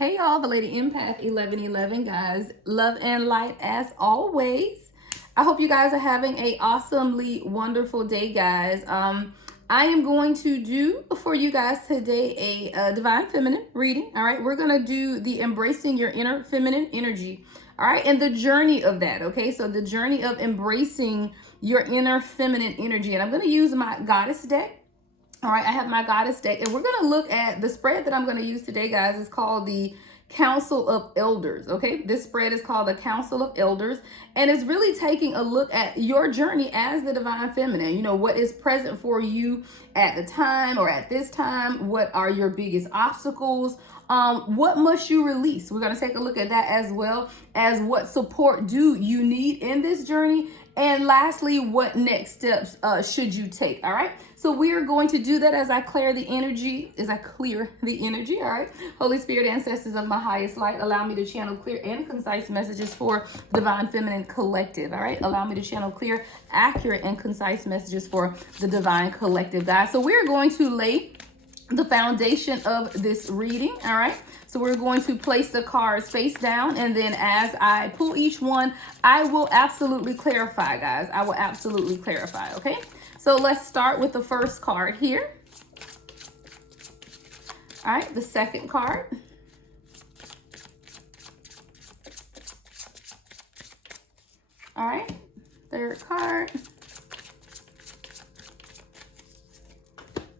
Hey y'all, the Lady Empath 1111, guys. Love and light as always. I hope you guys are having a awesomely wonderful day, guys. I am going to do for you guys today a divine feminine reading. All right, we're gonna do the embracing your inner feminine energy. All right, and the journey of that. Okay, so the journey of embracing your inner feminine energy, and I'm gonna use my goddess deck. All right, I have my goddess deck, and we're going to look at the spread that I'm going to use today, guys. Is called the Council of Elders. Okay, this spread is called the Council of Elders, and it's really taking a look at your journey as the divine feminine. You know, what is present for you at the time or at this time? What are your biggest obstacles? What must you release? We're going to take a look at that, as well as what support do you need in this journey. And lastly, what next steps should you take? All right. So we are going to do that as I clear the energy, All right. Holy Spirit, ancestors of my highest light, allow me to channel clear and concise messages for Divine Feminine Collective. All right. Allow me to channel clear, accurate, and concise messages for the Divine Collective, guys. So we're going to lay the foundation of this reading. All right. So we're going to place the cards face down, and then as I pull each one, I will absolutely clarify, guys. I will absolutely clarify. Okay. So let's start with the first card here. All right. The second card. All right. Third card.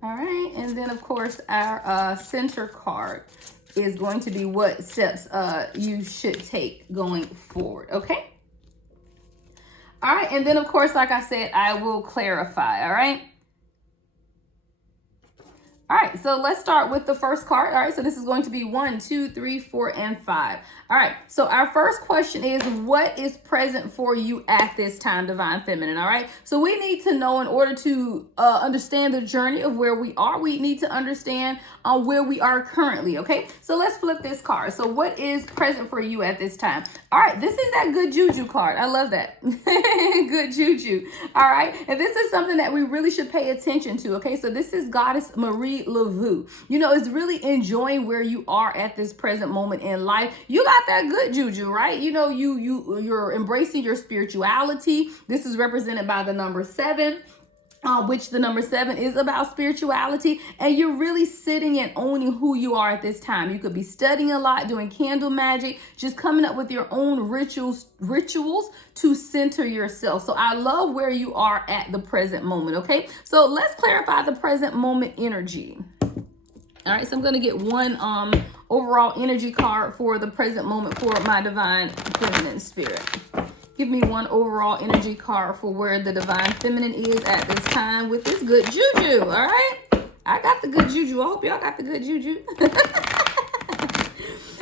All right, and then of course our center card is going to be what steps you should take going forward, okay? All right, and then of course, like I said, I will clarify, all right? All right, so let's start with the first card. All right, so this is going to be 1, 2, 3, 4, and 5. All right, so our first question is, what is present for you at this time, Divine Feminine? All right, so we need to know, in order to understand the journey of where we are, we need to understand where we are currently, okay? So let's flip this card. So what is present for you at this time? All right, this is that good juju card. I love that. Good juju. All right, and this is something that we really should pay attention to, okay? So this is Goddess Marie Laveau. You know, it's really enjoying where you are at this present moment in life. You got that good juju, right? You know, you're embracing your spirituality. This is represented by the number 7. Which the number 7 is about spirituality, and you're really sitting and owning who you are at this time. You could be studying a lot, doing candle magic, just coming up with your own rituals to center yourself. So I love where you are at the present moment. Okay, so let's clarify the present moment energy. All right, so I'm going to get one overall energy card for the present moment for my divine feminine spirit. Give me one overall energy card for where the divine feminine is at this time with this good juju. All right, I got the good juju. I hope y'all got the good juju.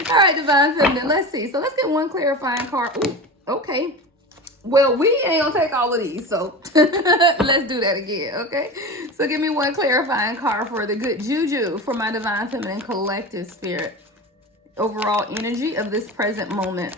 All right, divine feminine, let's see. So let's get one clarifying card. Ooh, okay. Well, we ain't gonna take all of these, so let's do that again, okay? So give me one clarifying card for the good juju for my divine feminine collective spirit. Overall energy of this present moment.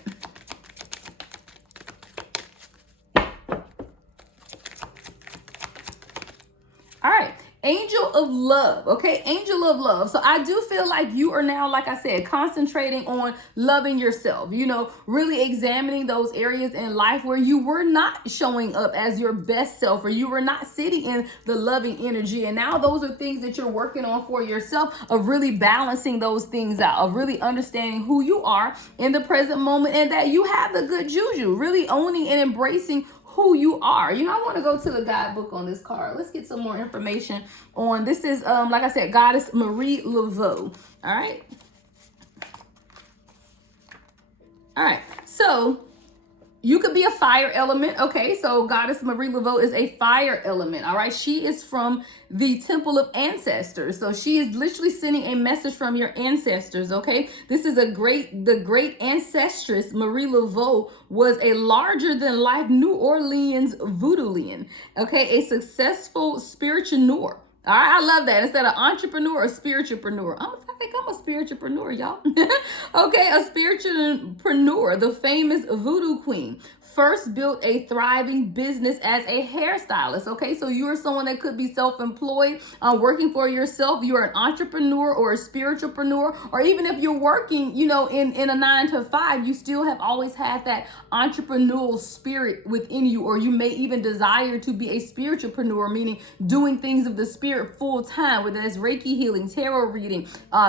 All right, Angel of Love, okay? Angel of Love. So I do feel like you are now, like I said, concentrating on loving yourself, you know, really examining those areas in life where you were not showing up as your best self, or you were not sitting in the loving energy. And now those are things that you're working on for yourself, of really balancing those things out, of really understanding who you are in the present moment, and that you have the good juju, really owning and embracing who you are. You know, I want to go to the guidebook on this card. Let's get some more information on this. Is like I said, Goddess Marie Laveau. All right. All right. So you could be a fire element. Okay, so Goddess Marie Laveau is a fire element. All right, she is from the Temple of Ancestors. So she is literally sending a message from your ancestors. Okay, this is the great ancestress Marie Laveau was a larger than life New Orleans voodooian. Okay, a successful spiritualpreneur. All right, I love that. Instead of entrepreneur or spiritualpreneur. I think I'm a spiritualpreneur, y'all. Okay, a spiritualpreneur, the famous voodoo queen, first built a thriving business as a hairstylist. Okay, so you are someone that could be self-employed, working for yourself. You are an entrepreneur or a spiritualpreneur, or even if you're working, in a 9 to 5, you still have always had that entrepreneurial spirit within you, or you may even desire to be a spiritualpreneur, meaning doing things of the spirit full time, whether that's Reiki healing, tarot reading,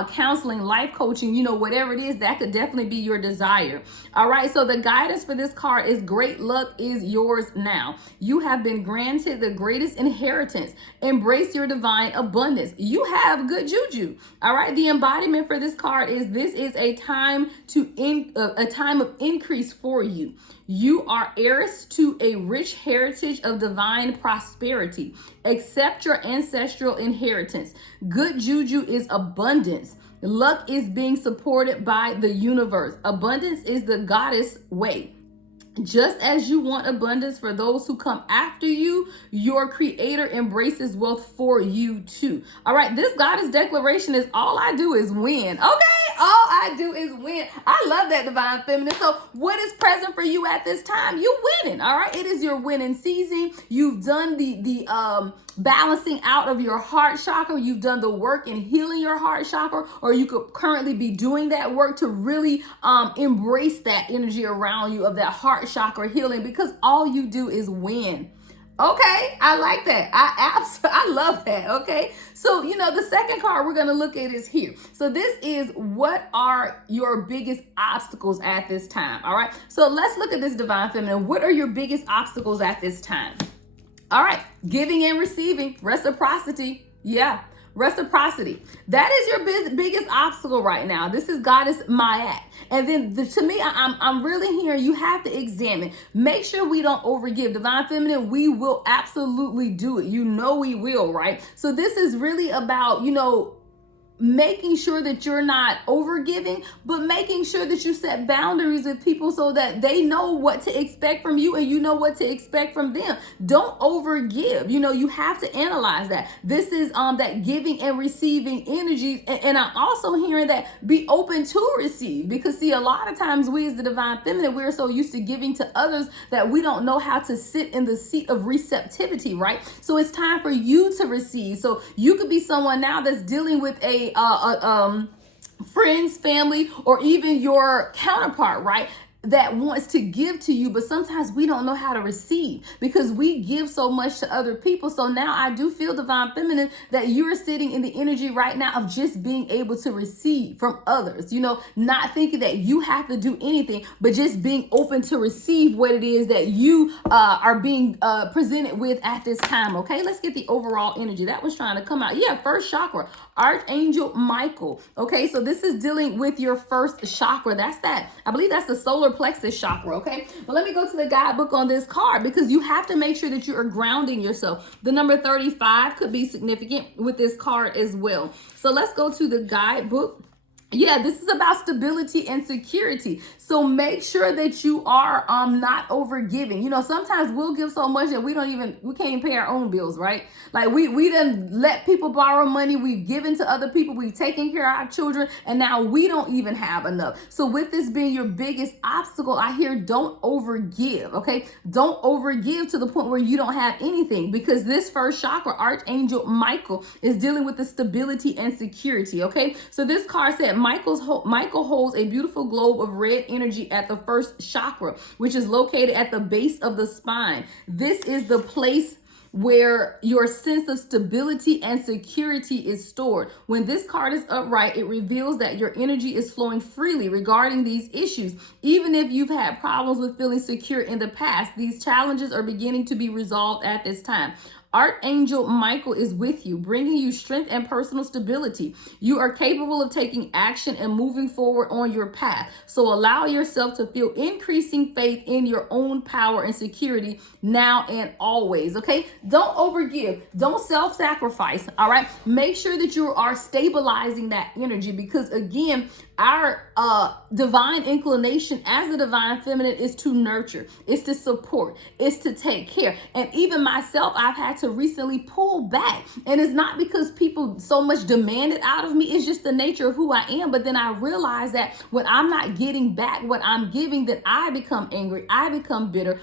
counseling, life coaching, whatever it is, that could definitely be your desire. All right, so the guidance for this card is great luck is yours now. You have been granted the greatest inheritance. Embrace your divine abundance. You have good juju. All right, the embodiment for this card is this is a time a time of increase for you. You are heiress to a rich heritage of divine prosperity. Accept your ancestral inheritance. Good juju is abundance. Luck is being supported by the universe. Abundance is the goddess way. Just as you want abundance for those who come after you, your creator embraces wealth for you too. All right, this goddess declaration is all I do is win. Okay, all I do is win. I love that, divine feminine. So what is present for you at this time? You winning. All right, it is your winning season. You've done the balancing out of your heart chakra. You've done the work in healing your heart chakra, or you could currently be doing that work to really embrace that energy around you of that heart chakra healing, because all you do is win. Okay, I like that. I love that. Okay, so the second card we're going to look at is here. So this is what are your biggest obstacles at this time. All right, so let's look at this, divine feminine. What are your biggest obstacles at this time? All right, giving and receiving, reciprocity. Yeah, reciprocity. That is your biggest obstacle right now. This is goddess Mayat. And then to me, I'm really hearing you have to examine. Make sure we don't overgive. Divine feminine, we will absolutely do it. We will, right? So this is really about, making sure that you're not overgiving, but making sure that you set boundaries with people so that they know what to expect from you and you know what to expect from them. Don't overgive. You have to analyze that. This is that giving and receiving energies. And I'm also hearing that be open to receive, because see, a lot of times we as the divine feminine, we're so used to giving to others that we don't know how to sit in the seat of receptivity, right? So it's time for you to receive. So you could be someone now that's dealing with a friends, family, or even your counterpart, right, that wants to give to you, but sometimes we don't know how to receive because we give so much to other people. So now I do feel, divine feminine, that you're sitting in the energy right now of just being able to receive from others, not thinking that you have to do anything, but just being open to receive what it is that you are being presented with at this time. Okay, let's get the overall energy that was trying to come out. Yeah, first chakra, Archangel Michael. Okay, so this is dealing with your first chakra. I believe that's the solar plexus chakra. Okay, but let me go to the guidebook on this card, because you have to make sure that you are grounding yourself. The number 35 could be significant with this card as well. So let's go to the guidebook. Yeah, this is about stability and security. So make sure that you are not overgiving. Sometimes we'll give so much that we can't even pay our own bills, right? Like we done let people borrow money, we've given to other people, we've taken care of our children, and now we don't even have enough. So with this being your biggest obstacle, I hear don't overgive, okay? Don't overgive to the point where you don't have anything, because this first chakra, Archangel Michael, is dealing with the stability and security, okay? So this card said Michael holds a beautiful globe of red energy at the first chakra, which is located at the base of the spine. This is the place where your sense of stability and security is stored. When this card is upright, it reveals that your energy is flowing freely regarding these issues. Even if you've had problems with feeling secure in the past, these challenges are beginning to be resolved at this time. Archangel Michael is with you, bringing you strength and personal stability. You are capable of taking action and moving forward on your path. So allow yourself to feel increasing faith in your own power and security now and always, okay? Don't overgive. Don't self-sacrifice, all right? Make sure that you are stabilizing that energy, because again, our divine inclination as a divine feminine is to nurture, is to support, is to take care. And even myself, I've had to recently pull back. And it's not because people so much demand it out of me. It's just the nature of who I am. But then I realize that when I'm not getting back what I'm giving, that I become angry. I become bitter.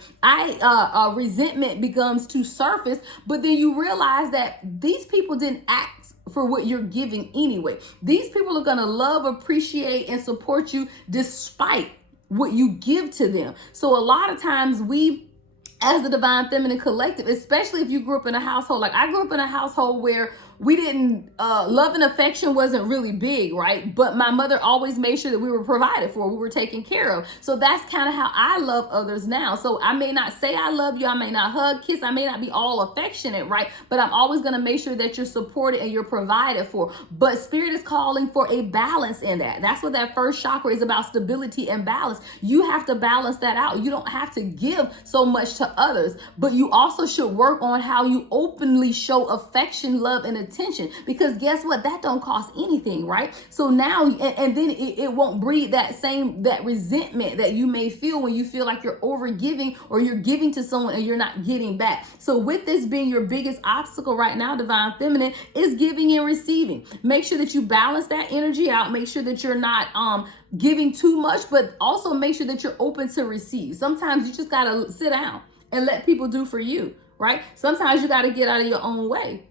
Resentment becomes to surface. But then you realize that these people didn't act for what you're giving anyway. These people are going to love, appreciate, and support you despite what you give to them. So a lot of times we, as the Divine Feminine Collective, especially if you grew up in a household, like I grew up in a household where we didn't, love and affection wasn't really big, right? But my mother always made sure that we were provided for, we were taken care of. So that's kind of how I love others now. So I may not say I love you, I may not hug, kiss, I may not be all affectionate, right? But I'm always going to make sure that you're supported and you're provided for. But Spirit is calling for a balance in that. That's what that first chakra is about, stability and balance. You have to balance that out. You don't have to give so much to others, but you also should work on how you openly show affection, love, and attention, because guess what, that don't cost anything, right? So now and then it won't breed that resentment that you may feel when you feel like you're over giving or you're giving to someone and you're not getting back. So with this being your biggest obstacle right now, Divine Feminine, is giving and receiving. Make sure that you balance that energy out. Make sure that you're not giving too much, but also make sure that you're open to receive. Sometimes you just gotta sit down and let people do for you, right? Sometimes you gotta get out of your own way.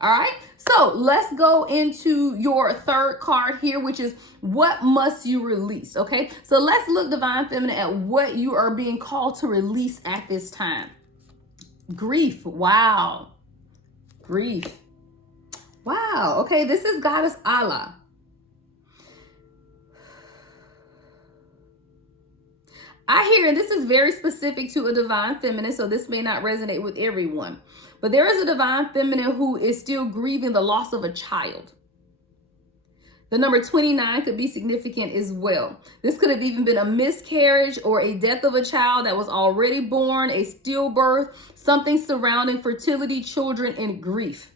All right, so let's go into your third card here, which is what must you release? Okay, so let's look, Divine Feminine, at what you are being called to release at this time. Grief. Wow. Grief. Wow. Okay, this is Goddess Allah. I hear, and this is very specific to a Divine Feminine, so this may not resonate with everyone, but there is a Divine Feminine who is still grieving the loss of a child. The number 29 could be significant as well. This could have even been a miscarriage or a death of a child that was already born, a stillbirth, something surrounding fertility, children, and grief.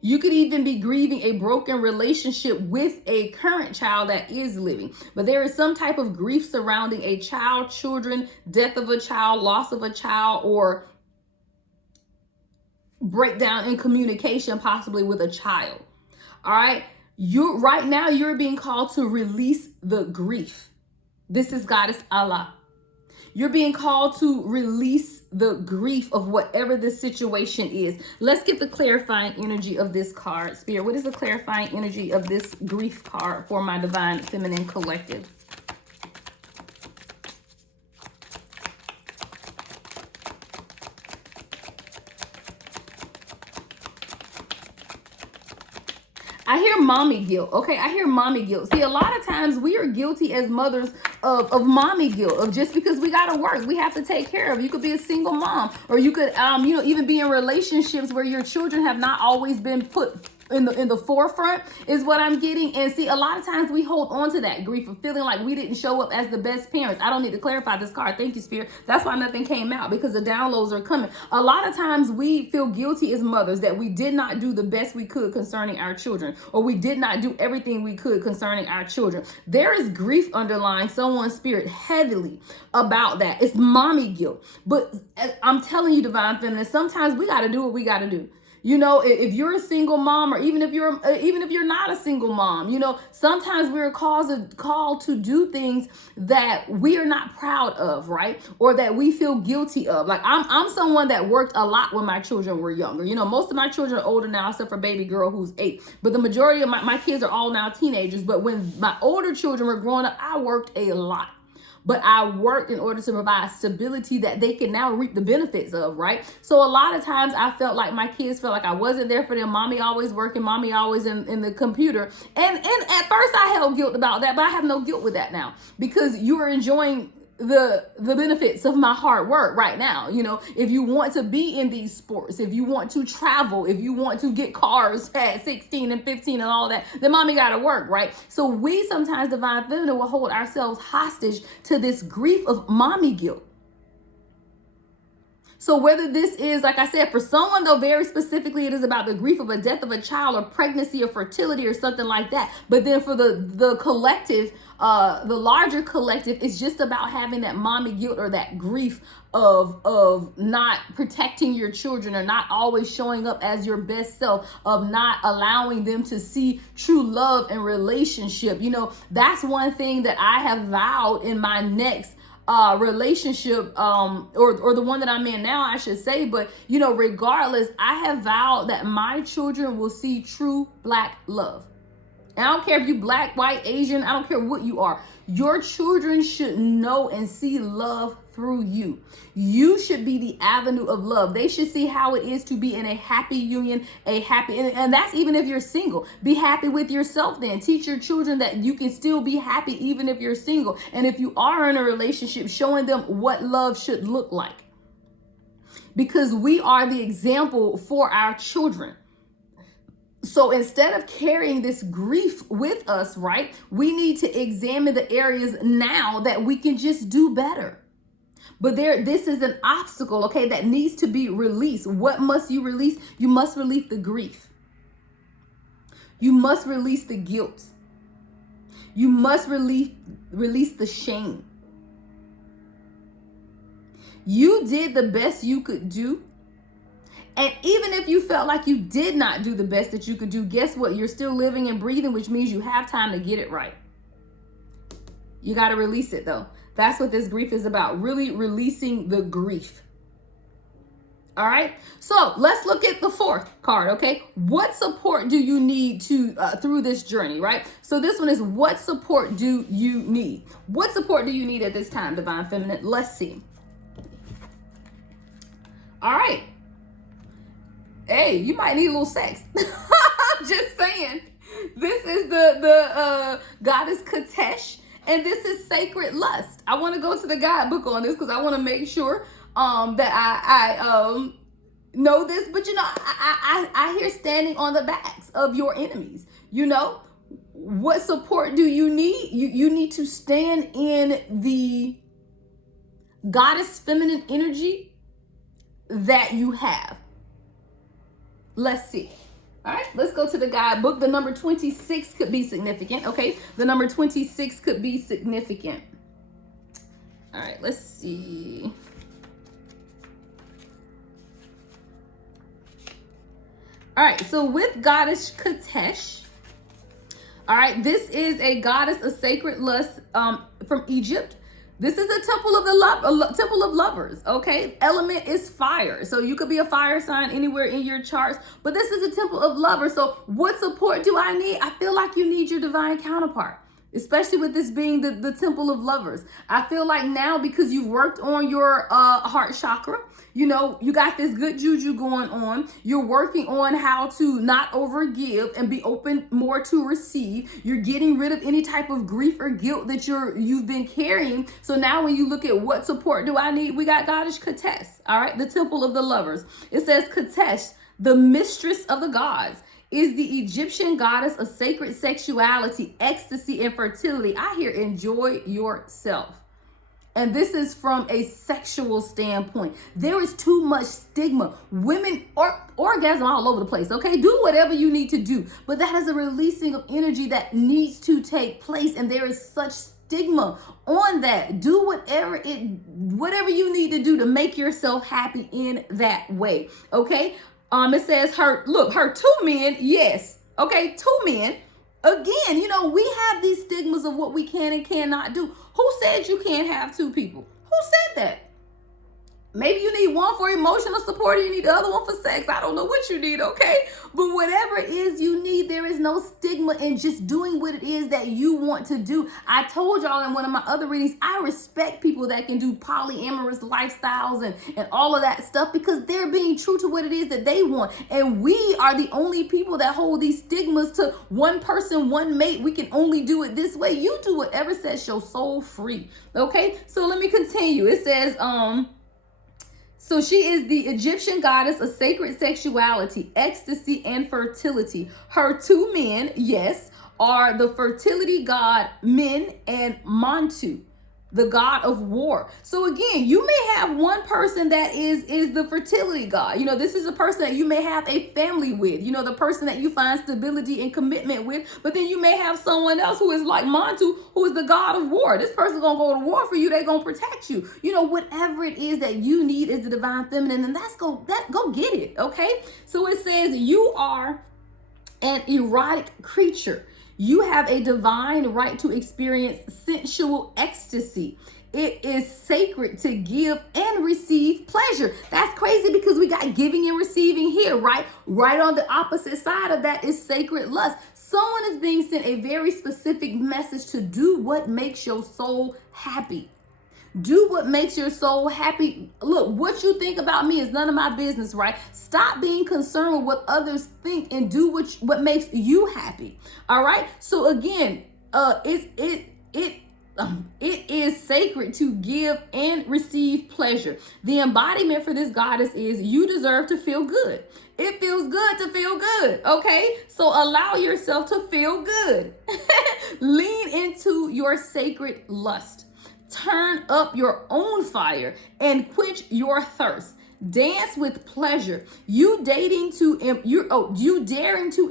You could even be grieving a broken relationship with a current child that is living. But there is some type of grief surrounding a child, children, death of a child, loss of a child, or breakdown in communication, possibly with a child. All right. Right now, you're being called to release the grief. This is Goddess Allah. You're being called to release the grief of whatever the situation is. Let's get the clarifying energy of this card. Spirit, what is the clarifying energy of this grief card for my Divine Feminine Collective? I hear mommy guilt. Okay, I hear mommy guilt. See, a lot of times we are guilty as mothers of mommy guilt, of just because we got to work, we have to take care of. You could be a single mom, or you could, even be in relationships where your children have not always been put in the forefront, is what I'm getting. And see, a lot of times we hold on to that grief of feeling like we didn't show up as the best parents. I don't need to clarify this card. Thank you, Spirit. That's why nothing came out, because the downloads are coming. A lot of times we feel guilty as mothers that we did not do the best we could concerning our children, or we did not do everything we could concerning our children. There is grief underlying someone's spirit heavily about that. It's mommy guilt. But I'm telling you, Divine Feminine, sometimes we got to do what we got to do. You know, if you're a single mom, or even if you're not a single mom, you know, sometimes we're called to do things that we are not proud of, right? Or that we feel guilty of. Like I'm someone that worked a lot when my children were younger. You know, most of my children are older now, except for baby girl who's 8. But the majority of my kids are all now teenagers. But when my older children were growing up, I worked a lot. But I worked in order to provide stability that they can now reap the benefits of, right? So a lot of times I felt like my kids felt like I wasn't there for them. Mommy always working, mommy always in the computer. And at first I held guilt about that, but I have no guilt with that now, because you are enjoying the benefits of my hard work right now. You know, if you want to be in these sports, if you want to travel, if you want to get cars at 16 and 15 and all that, then mommy got to work, right? So we sometimes, Divine Feminine, will hold ourselves hostage to this grief of mommy guilt. So whether this is, like I said, for someone though, very specifically, it is about the grief of a death of a child or pregnancy or fertility or something like that. But then for the collective, the larger collective, it's just about having that mommy guilt or that grief of not protecting your children, or not always showing up as your best self, of not allowing them to see true love and relationship. You know, that's one thing that I have vowed in my next relationship, or the one that I'm in now, I should say. But you know, regardless, I have vowed that my children will see true Black love. And I don't care if you Black, white, Asian, I don't care what you are. Your children should know and see love through you. You should be the avenue of love. They should see how it is to be in a happy union, and that's even if you're single. Be happy with yourself then. Teach your children that you can still be happy even if you're single. And if you are in a relationship, showing them what love should look like. Because we are the example for our children. So instead of carrying this grief with us, right, we need to examine the areas now that we can just do better. But this is an obstacle, okay, that needs to be released. What must you release? You must release the grief. You must release the guilt. You must release the shame. You did the best you could do. And even if you felt like you did not do the best that you could do, guess what? You're still living and breathing, which means you have time to get it right. You got to release it though. That's what this grief is about. Really releasing the grief. All right. So let's look at the fourth card. Okay. What support do you need to through this journey? Right. So this one is, what support do you need? What support do you need at this time, Divine Feminine? Let's see. All right. Hey, you might need a little sex. Just saying. This is the goddess Katesh, and this is sacred lust. I want to go to the guidebook on this because I want to make sure that I know this. But you know, I hear standing on the backs of your enemies. You know, what support do you need? You need to stand in the goddess feminine energy that you have. Let's see. All right, let's go to the guidebook. The number 26 could be significant. Okay, the number 26 could be significant. All right, let's see. All right, so with goddess Katesh, all right, this is a goddess of sacred lust from Egypt. This is a temple of lovers, okay? Element is fire. So you could be a fire sign anywhere in your charts, but this is a temple of lovers. So what support do I need? I feel like you need your divine counterpart, especially with this being the temple of lovers. I feel like now, because you've worked on your heart chakra, you know, you got this good juju going on. You're working on how to not overgive and be open more to receive. You're getting rid of any type of grief or guilt that you've been carrying. So now when you look at what support do I need, we got goddess Katesh, all right? The temple of the lovers. It says Katesh, the mistress of the gods, is the Egyptian goddess of sacred sexuality, ecstasy, and fertility. I hear enjoy yourself. And this is from a sexual standpoint. There is too much stigma. Women orgasm all over the place, okay? Do whatever you need to do. But that is a releasing of energy that needs to take place. And there is such stigma on that. Do whatever you need to do to make yourself happy in that way, okay? It says her two men, yes, okay, two men. Again, you know, we have these stigmas of what we can and cannot do. Who said you can't have two people? Who said that? Maybe you need one for emotional support and you need the other one for sex. I don't know what you need, okay? But whatever it is you need, there is no stigma in just doing what it is that you want to do. I told y'all in one of my other readings, I respect people that can do polyamorous lifestyles and all of that stuff because they're being true to what it is that they want. And we are the only people that hold these stigmas to one person, one mate. We can only do it this way. You do whatever sets your soul free, okay? So let me continue. It says, so she is the Egyptian goddess of sacred sexuality, ecstasy, and fertility. Her two men, yes, are the fertility god Min and Montu. the god of war. So again, you may have one person that is the fertility god. This is a person that you may have a family with, the person that you find stability and commitment with. But then you may have someone else who is like Montu, who is the god of war. This person's gonna go to war for you. They're gonna protect you. Whatever it is that you need is the divine feminine, and go get it. Okay, so it says you are an erotic creature. You have a divine right to experience sensual ecstasy. It is sacred to give and receive pleasure. That's crazy because we got giving and receiving here, right? Right on the opposite side of that is sacred lust. Someone is being sent a very specific message to do what makes your soul happy. Do what makes your soul happy. Look, what you think about me is none of my business, right? Stop being concerned with what others think and do what makes you happy. All right. So again, it is sacred to give and receive pleasure. The embodiment for this goddess is you deserve to feel good. It feels good to feel good. Okay. So allow yourself to feel good. Lean into your sacred lust. Turn up your own fire and quench your thirst. Dance with pleasure. You daring to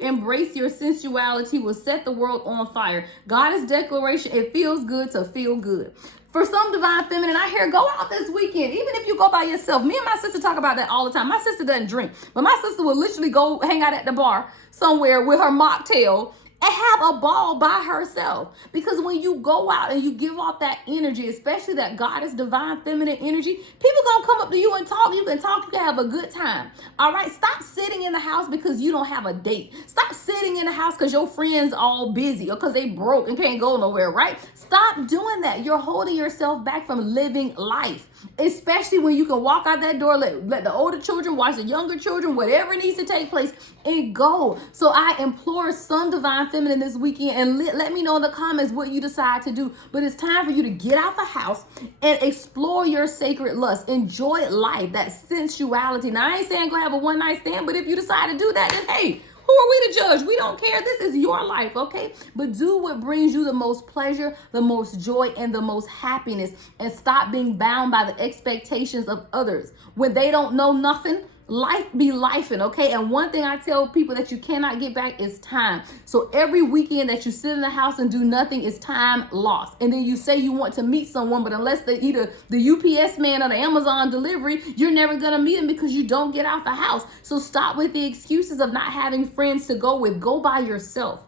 embrace your sensuality will set the world on fire. Goddess declaration, it feels good to feel good. For some divine feminine, I hear go out this weekend, even if you go by yourself. Me and my sister talk about that all the time. My sister doesn't drink, but my sister will literally go hang out at the bar somewhere with her mocktail and have a ball by herself. Because when you go out and you give off that energy, especially that goddess divine feminine energy, people gonna come up to you and talk. You can talk, you can have a good time. All right, stop sitting in the house because you don't have a date. Stop sitting in the house because your friends all busy or because they broke and can't go nowhere, right? Stop doing that. You're holding yourself back from living life, especially when you can walk out that door, let the older children watch the younger children, whatever needs to take place, and go. So I implore some divine feminine this weekend, and let me know in the comments what you decide to do. But it's time for you to get out the house and explore your sacred lust. Enjoy life, that sensuality. Now, I ain't saying go have a one night stand, but if you decide to do that, then hey, who are we to judge? We don't care. This is your life, okay? But do what brings you the most pleasure, the most joy, and the most happiness. And stop being bound by the expectations of others. When they don't know nothing, life be lifing, okay? And one thing I tell people that you cannot get back is time. So every weekend that you sit in the house and do nothing is time lost. And then you say you want to meet someone, but unless they either the UPS man or the Amazon delivery, you're never gonna meet them because you don't get out the house. So stop with the excuses of not having friends to go with. Go by yourself.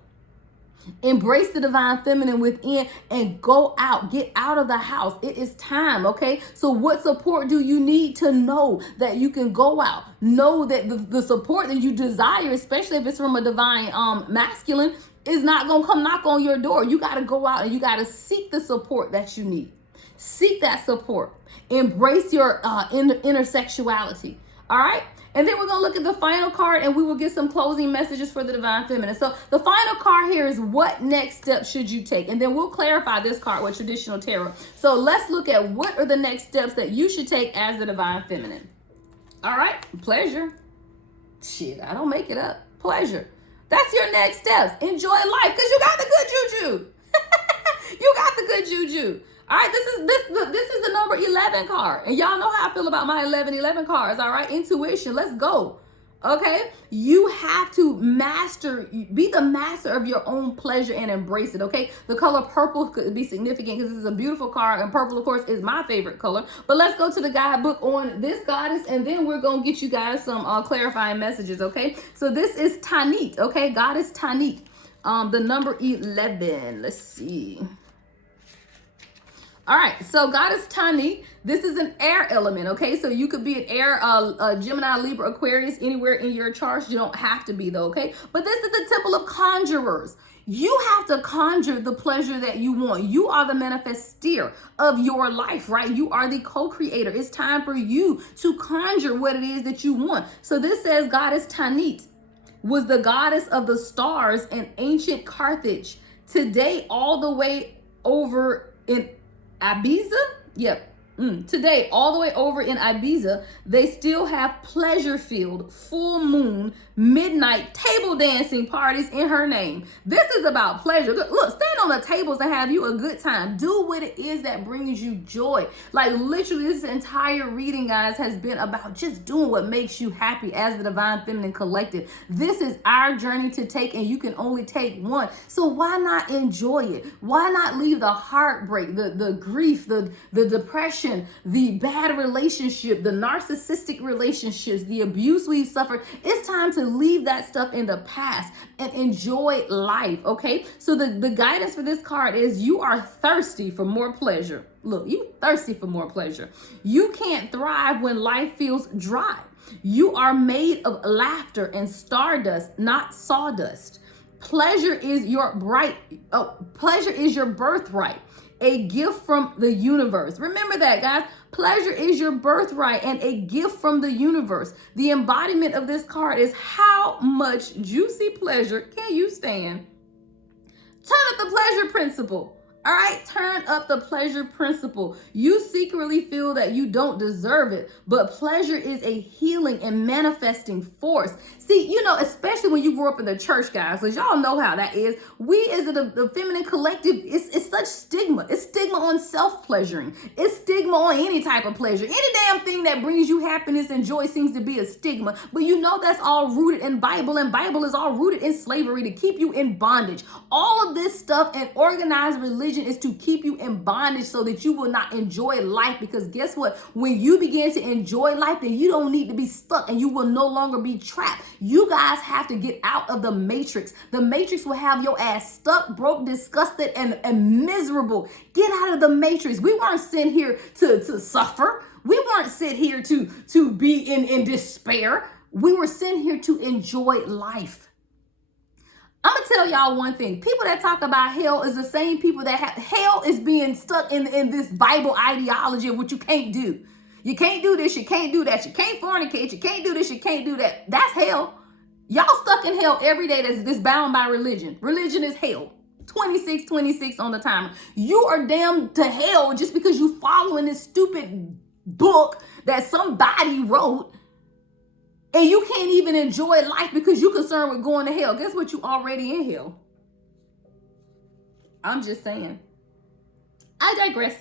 Embrace the divine feminine within and go out. Get out of the house. It is time, okay? So what support do you need to know that you can go out? Know that the support that you desire, especially if it's from a divine masculine, is not going to come knock on your door. You got to go out and you got to seek the support that you need. Seek that support. Embrace your intersexuality. All right? And then we're going to look at the final card and we will get some closing messages for the divine feminine. So the final card here is what next steps should you take? And then we'll clarify this card with traditional tarot. So let's look at what are the next steps that you should take as the divine feminine. All right. Pleasure. Shit, I don't make it up. Pleasure. That's your next steps. Enjoy life because you got the good juju. You got the good juju. All right, this is the number 11 card. And y'all know how I feel about my 11 cards, all right? Intuition, let's go. Okay? You have to be the master of your own pleasure and embrace it, okay? The color purple could be significant because this is a beautiful card, and purple, of course, is my favorite color. But let's go to the guidebook on this goddess, and then we're going to get you guys some clarifying messages, okay? So this is Tanit, okay? Goddess Tanit, the number 11. Let's see. All right, so Goddess Tanit, this is an air element, okay? So you could be an air, Gemini, Libra, Aquarius, anywhere in your chart. You don't have to be though, okay? But this is the temple of conjurers. You have to conjure the pleasure that you want. You are the manifestor of your life, right? You are the co-creator. It's time for you to conjure what it is that you want. So this says Goddess Tanit was the goddess of the stars in ancient Carthage. Today, all the way over in Ibiza? Yep. Today, all the way over in Ibiza, they still have pleasure-filled, full moon, midnight table dancing parties in her name. This is about pleasure. Look, stand on the tables and have you a good time. Do what it is that brings you joy. Like literally, this entire reading, guys, has been about just doing what makes you happy as the Divine Feminine Collective. This is our journey to take, and you can only take one. So why not enjoy it? Why not leave the heartbreak, the grief, the depression, the bad relationship, the narcissistic relationships, the abuse we've suffered? It's time to leave that stuff in the past and enjoy life, okay? So the guidance for this card is you are thirsty for more pleasure. Look, you thirsty for more pleasure. You can't thrive when life feels dry. You are made of laughter and stardust, not sawdust. Pleasure is your birthright, a gift from the universe. Remember that, guys. Pleasure is your birthright and a gift from the universe. The embodiment of this card is how much juicy pleasure can you stand? Turn up the pleasure principle. All right, turn up the pleasure principle. You secretly feel that you don't deserve it, but pleasure is a healing and manifesting force. See, especially when you grew up in the church, guys, because y'all know how that is. We as the feminine collective, it's such stigma. It's stigma on self-pleasuring. It's stigma on any type of pleasure. Any damn thing that brings you happiness and joy seems to be a stigma. But that's all rooted in Bible, and Bible is all rooted in slavery to keep you in bondage. All of this stuff and organized religion is to keep you in bondage so that you will not enjoy life, because guess what? When you begin to enjoy life, then you don't need to be stuck and you will no longer be trapped. You guys have to get out of the matrix. The matrix will have your ass stuck, broke, disgusted, and miserable. Get out of the matrix. We weren't sent here to suffer. We weren't sent here to be in despair. We were sent here to enjoy life. I'm gonna tell y'all one thing. People that talk about hell is the same people that hell is being stuck in this Bible ideology of what you can't do. You can't do this, you can't do that, you can't fornicate, you can't do this, you can't do that. That's hell. Y'all stuck in hell every day that's bound by religion. Religion is hell. 26 on the timer. You are damned to hell just because you following this stupid book that somebody wrote. And you can't even enjoy life because you're concerned with going to hell. Guess what? You already in hell. I'm just saying. I digress.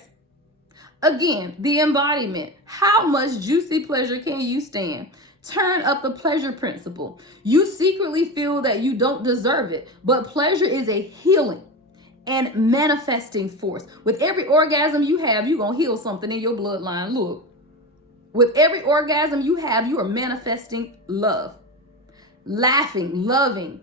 Again, the embodiment. How much juicy pleasure can you stand? Turn up the pleasure principle. You secretly feel that you don't deserve it, but pleasure is a healing and manifesting force. With every orgasm you have, you're going to heal something in your bloodline. Look. With every orgasm you have, you are manifesting love, laughing, loving,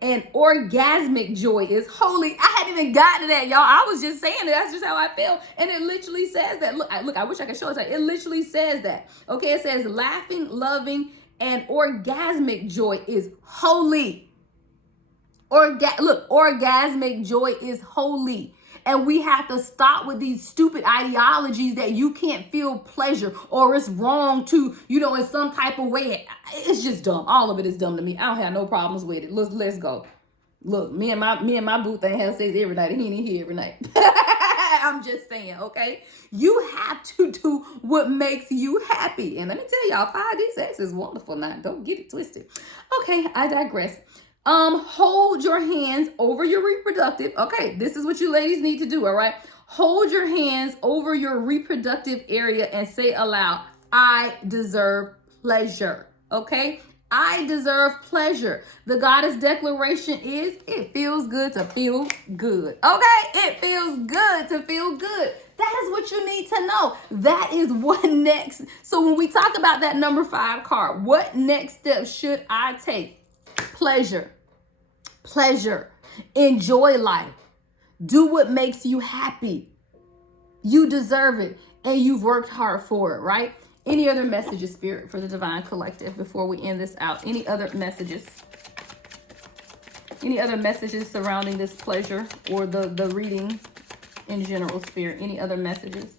and orgasmic joy is holy. I hadn't even gotten to that, y'all. I was just saying that. That's just how I feel. And it literally says that. Look, I wish I could show it. It literally says that. Okay, it says laughing, loving, and orgasmic joy is holy. Orgasmic joy is holy. And we have to stop with these stupid ideologies that you can't feel pleasure or it's wrong to, in some type of way. It's just dumb. All of it is dumb to me. I don't have no problems with it. Let's go. Look, me and my boo thing have sex every night. He ain't here every night. I'm just saying, okay? You have to do what makes you happy. And let me tell y'all, 5D sex is wonderful now. Don't get it twisted. Okay, I digress. Hold your hands over your reproductive. Okay, this is what you ladies need to do, all right? Hold your hands over your reproductive area and say aloud, I deserve pleasure, okay? I deserve pleasure. The goddess declaration is, it feels good to feel good, okay? It feels good to feel good. That is what you need to know. That is what next. So when we talk about that number 5 card, what next step should I take? Pleasure. Enjoy life. Do what makes you happy. You deserve it and you've worked hard for it, right? Any other messages, Spirit, for the Divine Collective before we end this out? Any other messages? Any other messages surrounding this pleasure or the reading in general, Spirit? Any other messages?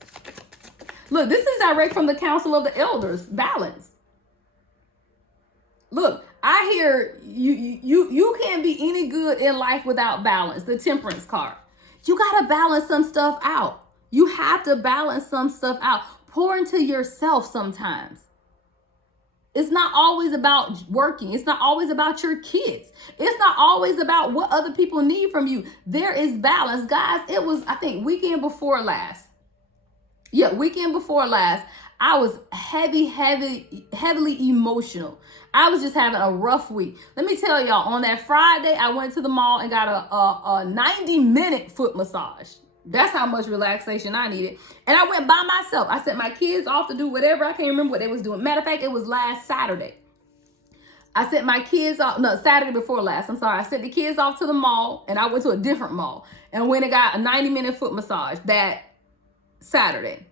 Look, this is direct from the Council of the Elders. Balance. Look, I hear you can't be any good in life without balance. The Temperance card. You got to balance some stuff out. You have to balance some stuff out. Pour into yourself sometimes. It's not always about working. It's not always about your kids. It's not always about what other people need from you. There is balance. Guys, it was, I think, weekend before last. Weekend before last, I was heavily emotional. I was just having a rough week. Let me tell y'all, on that Friday, I went to the mall and got a 90-minute foot massage. That's how much relaxation I needed. And I went by myself. I sent my kids off to do whatever. I can't remember what they was doing. Matter of fact, it was last Saturday. I sent my kids off. No, Saturday before last. I'm sorry. I sent the kids off to the mall, and I went to a different mall and went and got a 90-minute foot massage that Saturday.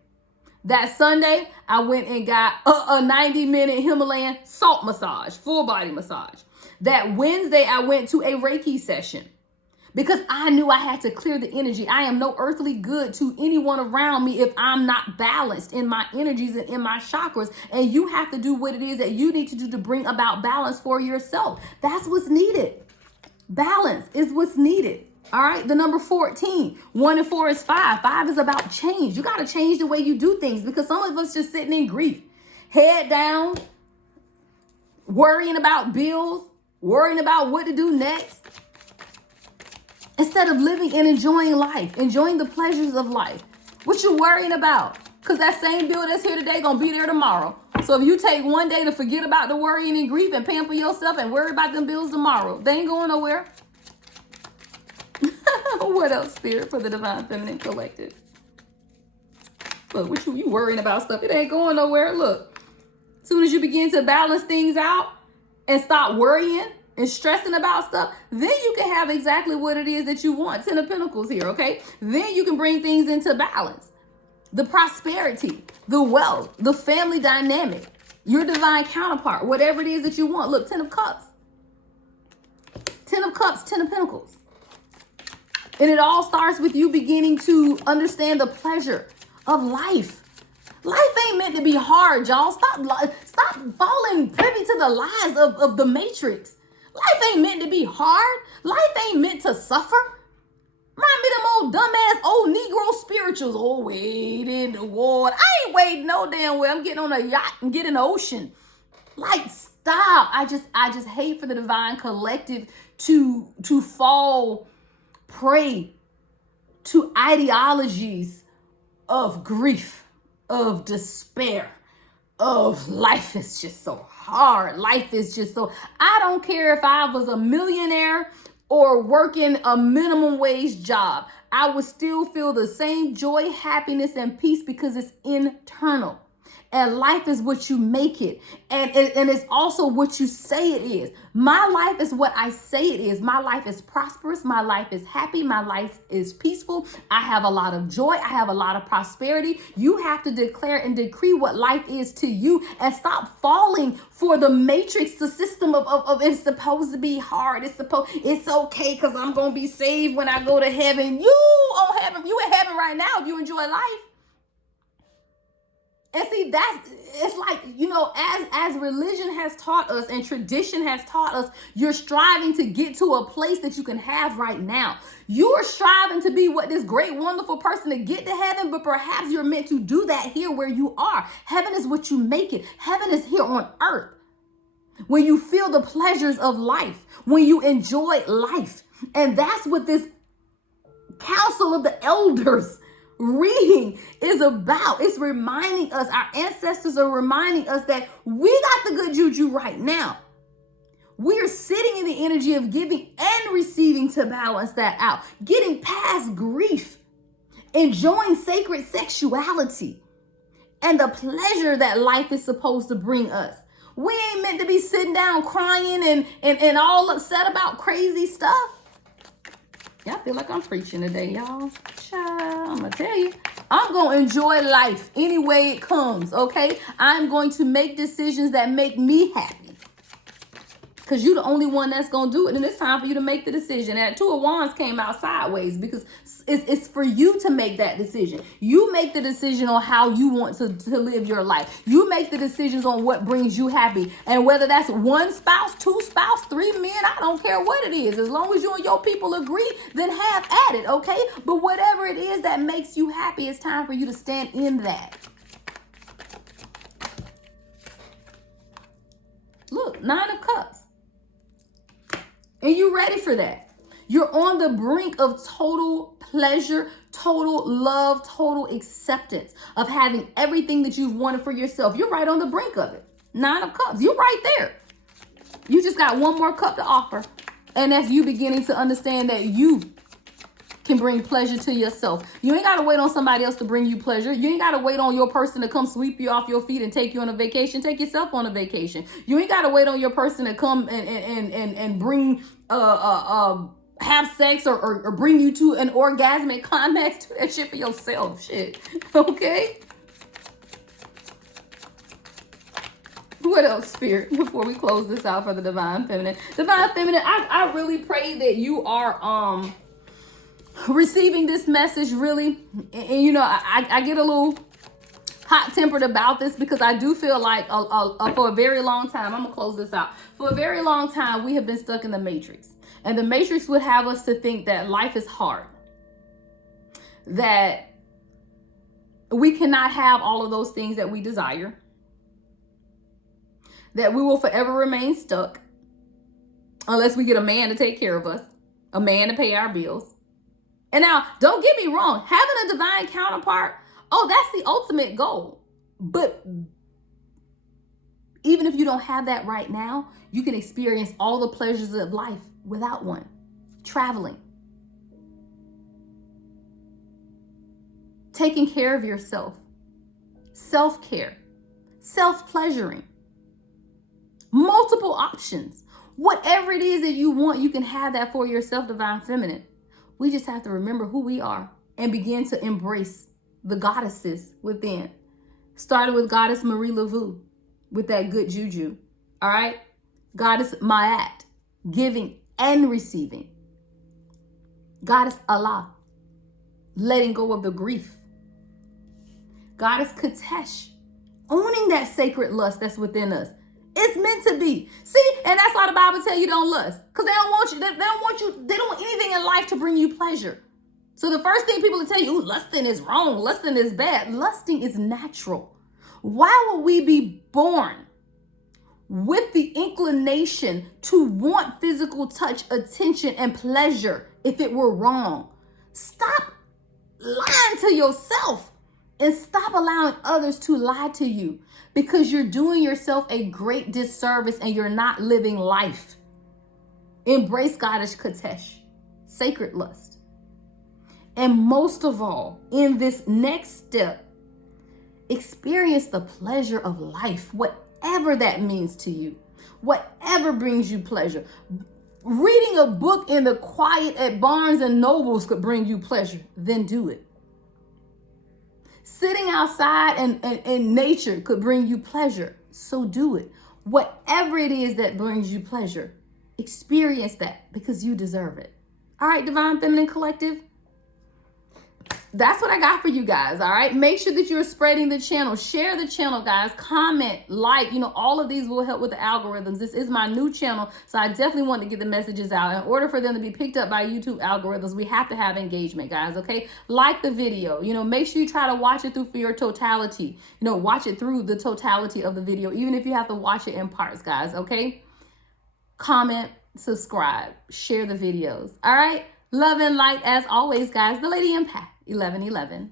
That Sunday, I went and got a 90-minute Himalayan salt massage, full body massage. That Wednesday, I went to a Reiki session. Because I knew I had to clear the energy. I am no earthly good to anyone around me if I'm not balanced in my energies and in my chakras. And you have to do what it is that you need to do to bring about balance for yourself. That's what's needed. Balance is what's needed. All right. The number 14, 1 and 4 is 5. 5 is about change. You got to change the way you do things, because some of us just sitting in grief, head down, worrying about bills, worrying about what to do next. Instead of living and enjoying life, enjoying the pleasures of life. What you worrying about? Because that same bill that's here today gonna be there tomorrow. So if you take one day to forget about the worrying and grief and pamper yourself and worry about them bills tomorrow, they ain't going nowhere. What else, Spirit, for the Divine Feminine Collective? Look, what you worrying about stuff? It ain't going nowhere. Look, as soon as you begin to balance things out and stop worrying and stressing about stuff, then you can have exactly what it is that you want. 10 of Pentacles here, okay? Then you can bring things into balance. The prosperity, the wealth, the family dynamic, your divine counterpart, whatever it is that you want. Look, 10 of Cups. 10 of Cups, 10 of Pentacles. And it all starts with you beginning to understand the pleasure of life. Life ain't meant to be hard, y'all. Stop falling privy to the lies of the Matrix. Life ain't meant to be hard. Life ain't meant to suffer. Remind me them old dumbass old Negro spirituals. Oh, wade in the water. I ain't wading no damn way. I'm getting on a yacht and getting in the ocean. Like, stop. I just hate for the Divine Collective to fall prey to ideologies of grief, of despair, of life is just so hard. Life is just so, I don't care if I was a millionaire or working a minimum wage job. I would still feel the same joy, happiness, and peace because it's internal. And life is what you make it. And it's also what you say it is. My life is what I say it is. My life is prosperous. My life is happy. My life is peaceful. I have a lot of joy. I have a lot of prosperity. You have to declare and decree what life is to you and stop falling for the matrix, the system of it's supposed to be hard. It's okay because I'm going to be saved when I go to heaven. You in heaven right now if you enjoy life. And see, it's like, as religion has taught us and tradition has taught us, you're striving to get to a place that you can have right now. You are striving to be what this great, wonderful person to get to heaven, but perhaps you're meant to do that here where you are. Heaven is what you make it. Heaven is here on earth. When you feel the pleasures of life, when you enjoy life. And that's what this Council of the Elders reading is about. It's reminding us, our ancestors are reminding us that we got the good juju right now. We're sitting in the energy of giving and receiving to balance that out, getting past grief, enjoying sacred sexuality and the pleasure that life is supposed to bring us. We ain't meant to be sitting down crying and all upset about crazy stuff. Yeah, I feel like I'm preaching today, y'all. I'm going to tell you, I'm going to enjoy life any way it comes, okay? I'm going to make decisions that make me happy. Because you're the only one that's going to do it. And it's time for you to make the decision. That 2 of Wands came out sideways because it's for you to make that decision. You make the decision on how you want to live your life. You make the decisions on what brings you happy. And whether that's 1 spouse, 2 spouse, 3 men, I don't care what it is. As long as you and your people agree, then have at it, okay? But whatever it is is that makes you happy, it's time for you to stand in that. Look, 9 of Cups. And you ready for that. You're on the brink of total pleasure, total love, total acceptance of having everything that you've wanted for yourself. You're right on the brink of it. 9 of Cups. You're right there. You just got one more cup to offer. And that's you beginning to understand that you can bring pleasure to yourself. You ain't got to wait on somebody else to bring you pleasure. You ain't got to wait on your person to come sweep you off your feet and take you on a vacation. Take yourself on a vacation. You ain't got to wait on your person to come and bring have sex or bring you to an orgasmic climax. Do that shit for yourself. Shit. Okay? What else, Spirit, before we close this out for the Divine Feminine? Divine Feminine, I really pray that you are receiving this message really. And you know, I get a little hot-tempered about this because I do feel like for a very long time, I'm going to close this out. For a very long time, we have been stuck in the Matrix. And the Matrix would have us to think that life is hard. That we cannot have all of those things that we desire. That we will forever remain stuck unless we get a man to take care of us, a man to pay our bills. And now, don't get me wrong, having a divine counterpart, oh, that's the ultimate goal. But even if you don't have that right now, you can experience all the pleasures of life without one. Traveling. Taking care of yourself. Self-care. Self-pleasuring. Multiple options. Whatever it is that you want, you can have that for yourself, Divine Feminine. We just have to remember who we are and begin to embrace the goddesses within. Started with Goddess Marie Laveau with that good juju. All right? Goddess Ma'at, giving and receiving. Goddess Allah, letting go of the grief. Goddess Katesh, owning that sacred lust that's within us. It's meant to be. See, and that's why the Bible tells you don't lust. Because they don't want you, they don't want anything in life to bring you pleasure. So the first thing people will tell you, ooh, lusting is wrong, lusting is bad. Lusting is natural. Why would we be born with the inclination to want physical touch, attention, and pleasure if it were wrong? Stop lying to yourself and stop allowing others to lie to you, because you're doing yourself a great disservice and you're not living life. Embrace Goddess Katesh, sacred lust. And most of all, in this next step, experience the pleasure of life, whatever that means to you, whatever brings you pleasure. Reading a book in the quiet at Barnes and Nobles could bring you pleasure, then do it. Sitting outside and nature could bring you pleasure, so do it. Whatever it is that brings you pleasure, experience that because you deserve it. All right, Divine Feminine Collective, that's what I got for you guys, all right? Make sure that you're spreading the channel. Share the channel, guys. Comment, like, all of these will help with the algorithms. This is my new channel, so I definitely want to get the messages out. In order for them to be picked up by YouTube algorithms, we have to have engagement, guys, okay? Like the video. Make sure you try to watch it through for your totality. Watch it through the totality of the video, even if you have to watch it in parts, guys, okay? Comment, subscribe, share the videos, all right? Love and light as always, guys. The Lady Empath. 1111.